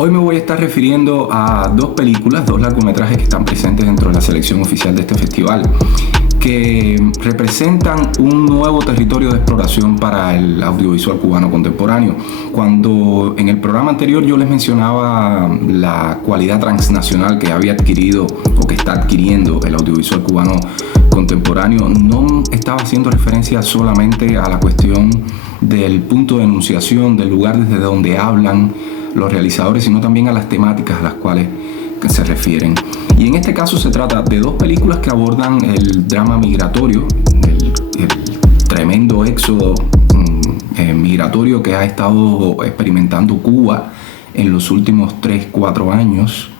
Hoy me voy a estar refiriendo a dos películas, dos largometrajes que están presentes dentro de la selección oficial de este festival, que representan un nuevo territorio de exploración para el audiovisual cubano contemporáneo. Cuando en el programa anterior yo les mencionaba la cualidad transnacional que había adquirido o que está adquiriendo el audiovisual cubano contemporáneo, no estaba haciendo referencia solamente a la cuestión del punto de enunciación, del lugar desde donde hablan los realizadores, sino también a las temáticas a las cuales se refieren. Y en este caso se trata de dos películas que abordan el drama migratorio, el tremendo éxodo migratorio que ha estado experimentando Cuba en los últimos 3-4 años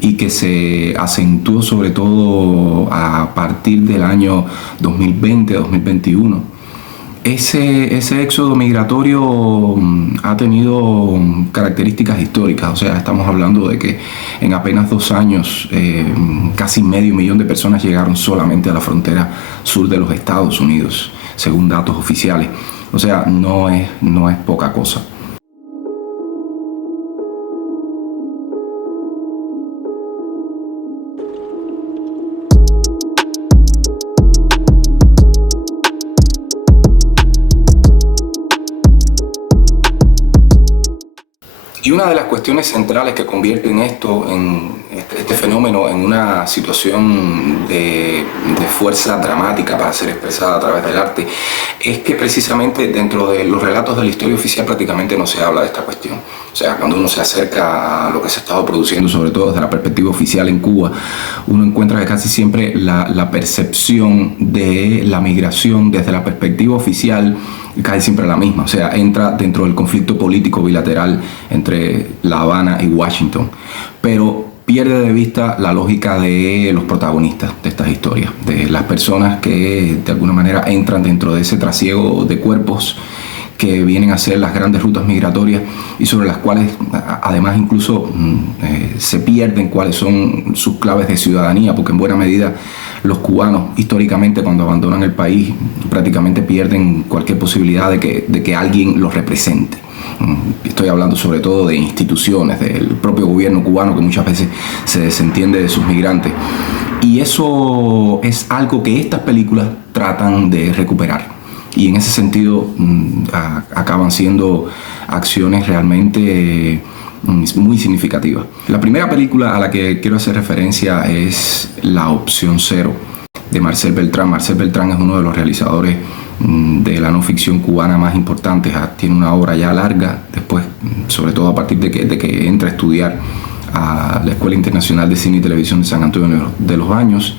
y que se acentuó sobre todo a partir del año 2020-2021. Ese éxodo migratorio ha tenido características históricas, o sea, estamos hablando de que en apenas 2 años casi 500.000 de personas llegaron solamente a la frontera sur de los Estados Unidos, según datos oficiales. O sea, no es poca cosa. Y una de las cuestiones centrales que convierten este fenómeno en una situación de fuerza dramática para ser expresada a través del arte es que precisamente dentro de los relatos de la historia oficial prácticamente no se habla de esta cuestión. O sea, cuando uno se acerca a lo que se ha estado produciendo, sobre todo desde la perspectiva oficial en Cuba, uno encuentra que casi siempre la percepción de la migración desde la perspectiva oficial cae siempre la misma, o sea, entra dentro del conflicto político bilateral entre La Habana y Washington, pero pierde de vista la lógica de los protagonistas de estas historias, de las personas que de alguna manera entran dentro de ese trasiego de cuerpos que vienen a ser las grandes rutas migratorias y sobre las cuales además incluso se pierden cuáles son sus claves de ciudadanía, porque en buena medida los cubanos históricamente cuando abandonan el país prácticamente pierden cualquier posibilidad de que alguien los represente. Estoy hablando sobre todo de instituciones, del propio gobierno cubano que muchas veces se desentiende de sus migrantes. Y eso es algo que estas películas tratan de recuperar. Y en ese sentido acaban siendo acciones realmente muy significativas. La primera película a la que quiero hacer referencia es La Opción Cero, de Marcel Beltrán. Marcel Beltrán es uno de los realizadores de la no ficción cubana más importantes. Tiene una obra ya larga, después, sobre todo a partir de que entra a estudiar a la Escuela Internacional de Cine y Televisión de San Antonio de los Baños,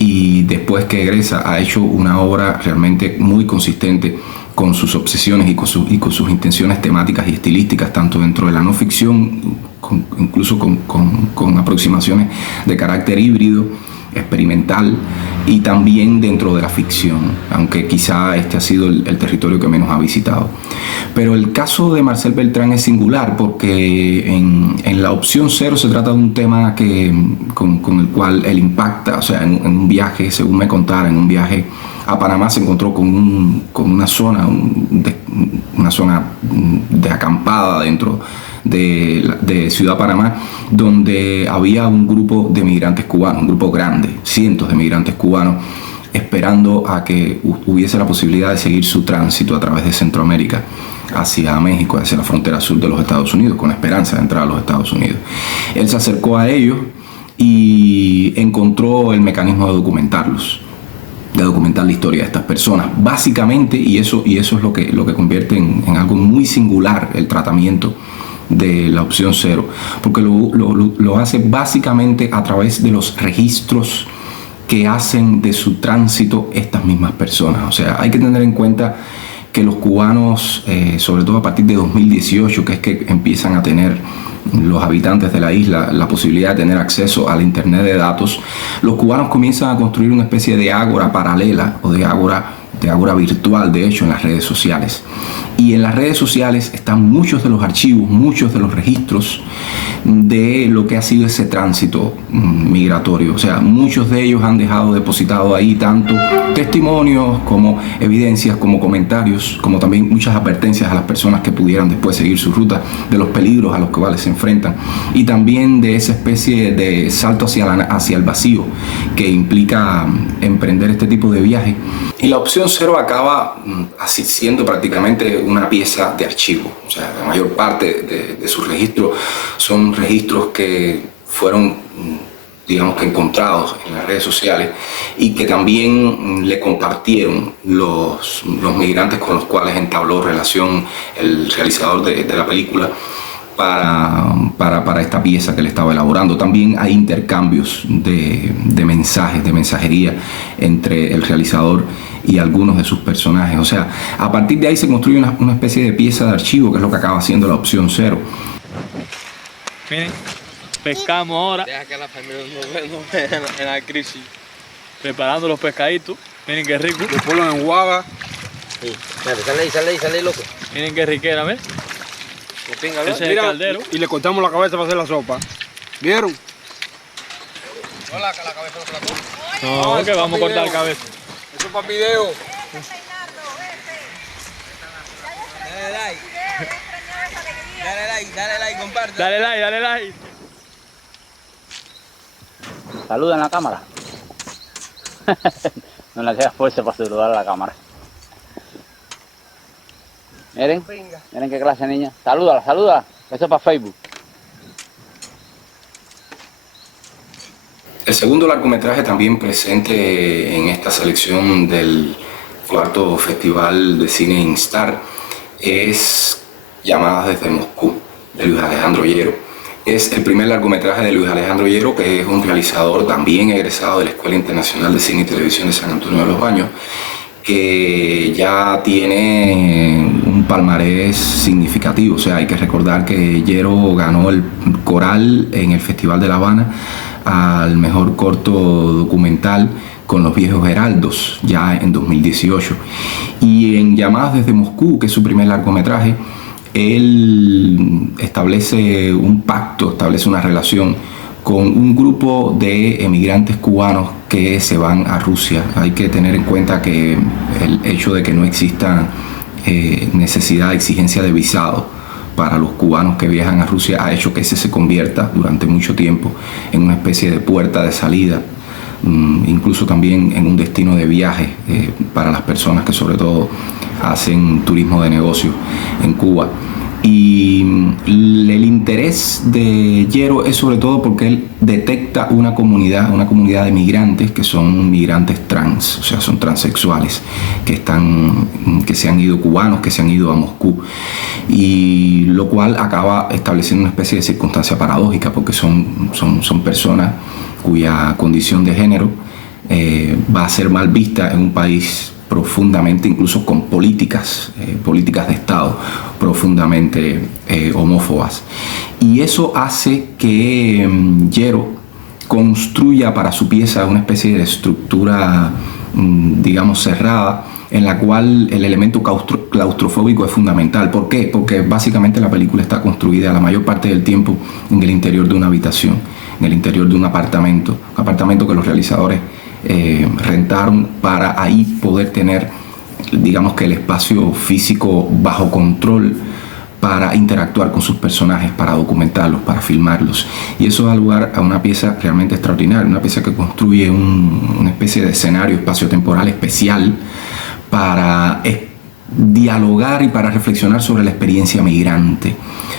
y después que egresa ha hecho una obra realmente muy consistente con sus obsesiones y con sus intenciones temáticas y estilísticas, tanto dentro de la no ficción, incluso con aproximaciones de carácter híbrido, experimental, y también dentro de la ficción, aunque quizá este ha sido el territorio que menos ha visitado. Pero el caso de Marcel Beltrán es singular porque en La Opción Cero se trata de un tema con el cual él impacta, o sea, en un viaje, según me contara, en un viaje a Panamá se encontró con una zona de acampada dentro de Ciudad Panamá, donde había un grupo de migrantes cubanos, un grupo grande, cientos de migrantes cubanos, esperando a que hubiese la posibilidad de seguir su tránsito a través de Centroamérica hacia México, hacia la frontera sur de los Estados Unidos, con esperanza de entrar a los Estados Unidos. Él se acercó a ellos y encontró el mecanismo de documentarlos, de documentar la historia de estas personas, básicamente, y eso es lo que convierte en algo muy singular el tratamiento de La Opción Cero, porque lo hace básicamente a través de los registros que hacen de su tránsito estas mismas personas. O sea, hay que tener en cuenta que los cubanos, sobre todo a partir de 2018, que es que empiezan a tener los habitantes de la isla la posibilidad de tener acceso al internet de datos, los cubanos comienzan a construir una especie de ágora paralela o de ágora de ahora virtual, de hecho, en las redes sociales. Y en las redes sociales están muchos de los archivos, muchos de los registros de lo que ha sido ese tránsito migratorio. O sea, muchos de ellos han dejado depositado ahí tanto testimonios como evidencias, como comentarios, como también muchas advertencias a las personas que pudieran después seguir su ruta, de los peligros a los cuales se enfrentan, y también de esa especie de salto hacia el vacío que implica emprender este tipo de viaje. Y la opción cero acaba así siendo prácticamente una pieza de archivo. O sea, la mayor parte de sus registros son registros que fueron, digamos que encontrados en las redes sociales y que también le compartieron los migrantes con los cuales entabló relación el realizador de la película para esta pieza que le estaba elaborando. También hay intercambios de mensajes, de mensajería entre el realizador y algunos de sus personajes. O sea, a partir de ahí se construye una especie de pieza de archivo, que es lo que acaba siendo la opción cero. Miren, pescamos ahora. Deja que la familia nos vea en la crisis. Preparando los pescaditos. Miren qué rico. Los polos en guava. Sí. Sale ahí, loco. Miren qué riquera, ¿ves? Ese es el caldero. Y le cortamos la cabeza para hacer la sopa. ¿Vieron? No, la cabeza no se la corta. No, que vamos a cortar la cabeza. Eso es para video. Dale like, comparte. Dale like. Saluda en la cámara. No le queda fuerza para saludar a la cámara. Miren qué clase de niña. Salúdala. Eso es para Facebook. El segundo largometraje también presente en esta selección del cuarto Festival de Cine Instar es Llamadas desde Moscú, de Luis Alejandro Llero. Es el primer largometraje de Luis Alejandro Llero, que es un realizador también egresado de la Escuela Internacional de Cine y Televisión de San Antonio de los Baños, que ya tiene un palmarés significativo. O sea, hay que recordar que Llero ganó el Coral en el Festival de La Habana al mejor corto documental con Los Viejos Heraldos, ya en 2018. Y en Llamadas desde Moscú, que es su primer largometraje, él establece un pacto, establece una relación con un grupo de emigrantes cubanos que se van a Rusia. Hay que tener en cuenta que el hecho de que no exista necesidad, exigencia de visado para los cubanos que viajan a Rusia ha hecho que ese se convierta durante mucho tiempo en una especie de puerta de salida, incluso también en un destino de viaje para las personas que sobre todo hacen turismo de negocio en Cuba. Y el interés de Llero es sobre todo porque él detecta una comunidad de migrantes que son migrantes trans, o sea, son transexuales, que se han ido, cubanos que se han ido a Moscú, y lo cual acaba estableciendo una especie de circunstancia paradójica, porque son personas cuya condición de género va a ser mal vista en un país profundamente, incluso con políticas de Estado profundamente homófobas. Y eso hace que Llero construya para su pieza una especie de estructura, digamos, cerrada, en la cual el elemento claustrofóbico es fundamental. ¿Por qué? Porque básicamente la película está construida la mayor parte del tiempo en el interior de una habitación, en el interior de un apartamento que los realizadores rentaron para ahí poder tener, digamos, que el espacio físico bajo control para interactuar con sus personajes, para documentarlos, para filmarlos. Y eso da lugar a una pieza realmente extraordinaria, una pieza que construye una especie de escenario espaciotemporal especial para dialogar y para reflexionar sobre la experiencia migrante,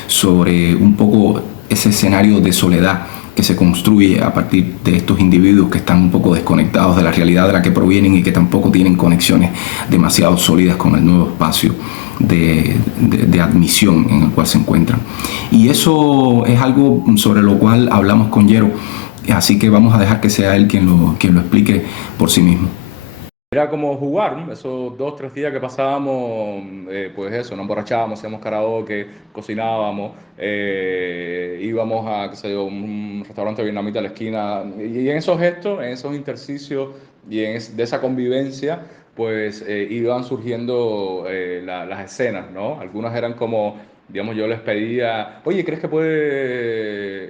sobre un poco ese escenario de soledad que se construye a partir de estos individuos que están un poco desconectados de la realidad de la que provienen y que tampoco tienen conexiones demasiado sólidas con el nuevo espacio de admisión en el cual se encuentran. Y eso es algo sobre lo cual hablamos con Llero, así que vamos a dejar que sea él quien lo explique por sí mismo. Era como jugar, ¿no? Esos 2, 3 días que pasábamos, pues eso, nos emborrachábamos, hacíamos karaoke, cocinábamos, íbamos a, qué sé yo, un restaurante vietnamita a la esquina, y en esos gestos, en esos intersticios y de esa convivencia, pues iban surgiendo las escenas, ¿no? Algunas eran como, digamos, yo les pedía, oye, ¿crees que puede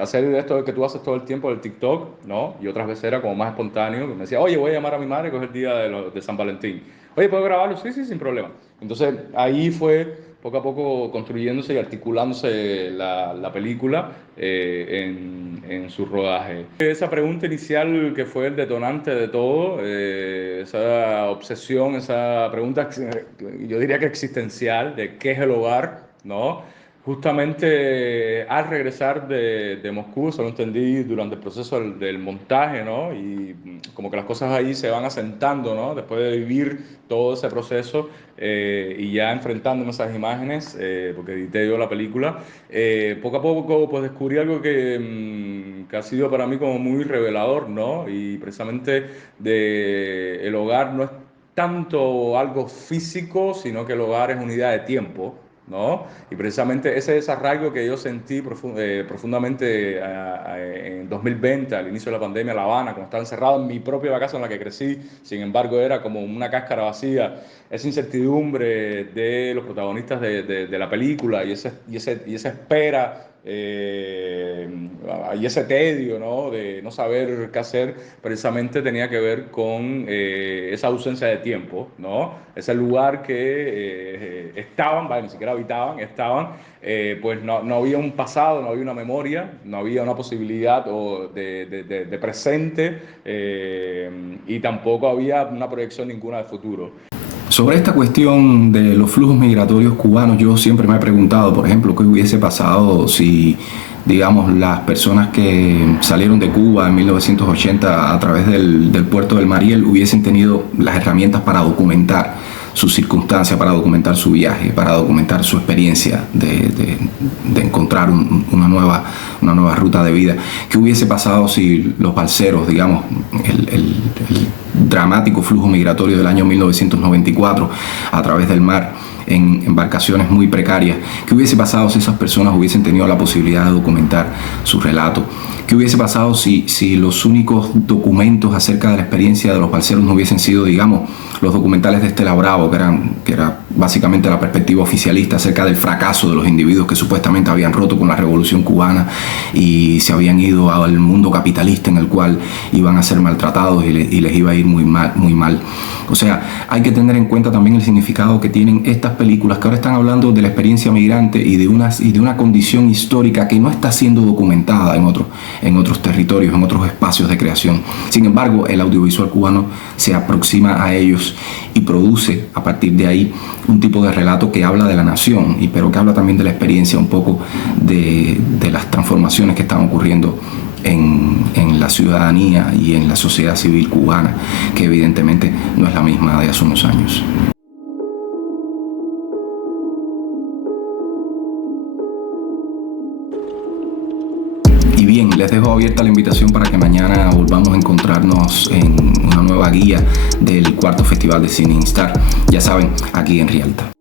hacer esto que tú haces todo el tiempo del TikTok? ¿No? Y otras veces era como más espontáneo, que me decía, oye, voy a llamar a mi madre que es el día de San Valentín. Oye, ¿puedo grabarlo? Sí, sí, sin problema. Entonces ahí fue poco a poco construyéndose y articulándose la película en su rodaje. Esa pregunta inicial que fue el detonante de todo, esa obsesión, esa pregunta, yo diría que existencial, de qué es el hogar, ¿no? Justamente al regresar de Moscú, eso lo entendí durante el proceso del montaje, ¿no? Y como que las cosas ahí se van asentando, ¿no? Después de vivir todo ese proceso y ya enfrentándome a esas imágenes, porque edité yo la película, poco a poco pues descubrí algo que ha sido para mí como muy revelador, ¿no? Y precisamente el hogar no es tanto algo físico, sino que el hogar es unidad de tiempo, ¿no? Y precisamente ese desarraigo que yo sentí profundamente en 2020, al inicio de la pandemia, en La Habana, cuando estaba encerrado en mi propia casa en la que crecí, sin embargo era como una cáscara vacía, esa incertidumbre de los protagonistas de la película y esa espera y ese tedio, ¿no? De no saber qué hacer, precisamente tenía que ver con esa ausencia de tiempo, ¿no? Ese lugar que estaban, vale, ni siquiera habitaban, estaban, pues no había un pasado, no había una memoria, no había una posibilidad de presente y tampoco había una proyección ninguna de futuro. Sobre esta cuestión de los flujos migratorios cubanos, yo siempre me he preguntado, por ejemplo, qué hubiese pasado si, digamos, las personas que salieron de Cuba en 1980 a través del puerto del Mariel hubiesen tenido las herramientas para documentar sus circunstancias, para documentar su viaje, para documentar su experiencia de encontrar una nueva ruta de vida. ¿Qué hubiese pasado si los balseros, digamos, el dramático flujo migratorio del año 1994 a través del mar en embarcaciones muy precarias, qué hubiese pasado si esas personas hubiesen tenido la posibilidad de documentar su relato? ¿Qué hubiese pasado si los únicos documentos acerca de la experiencia de los balseros no hubiesen sido, digamos, los documentales de Estela Bravo, que era básicamente la perspectiva oficialista acerca del fracaso de los individuos que supuestamente habían roto con la Revolución Cubana y se habían ido al mundo capitalista en el cual iban a ser maltratados y les iba a ir muy mal, muy mal? O sea, hay que tener en cuenta también el significado que tienen estas películas que ahora están hablando de la experiencia migrante y de una condición histórica que no está siendo documentada en otros territorios, en otros espacios de creación. Sin embargo, el audiovisual cubano se aproxima a ellos y produce a partir de ahí un tipo de relato que habla de la nación, pero que habla también de la experiencia un poco de las transformaciones que están ocurriendo en la ciudadanía y en la sociedad civil cubana, que evidentemente no es la misma de hace unos años. Y bien, les dejo abierta la invitación para que mañana volvamos a encontrarnos en una nueva guía del 4º Festival de Cine Instar, ya saben, aquí en Rialta.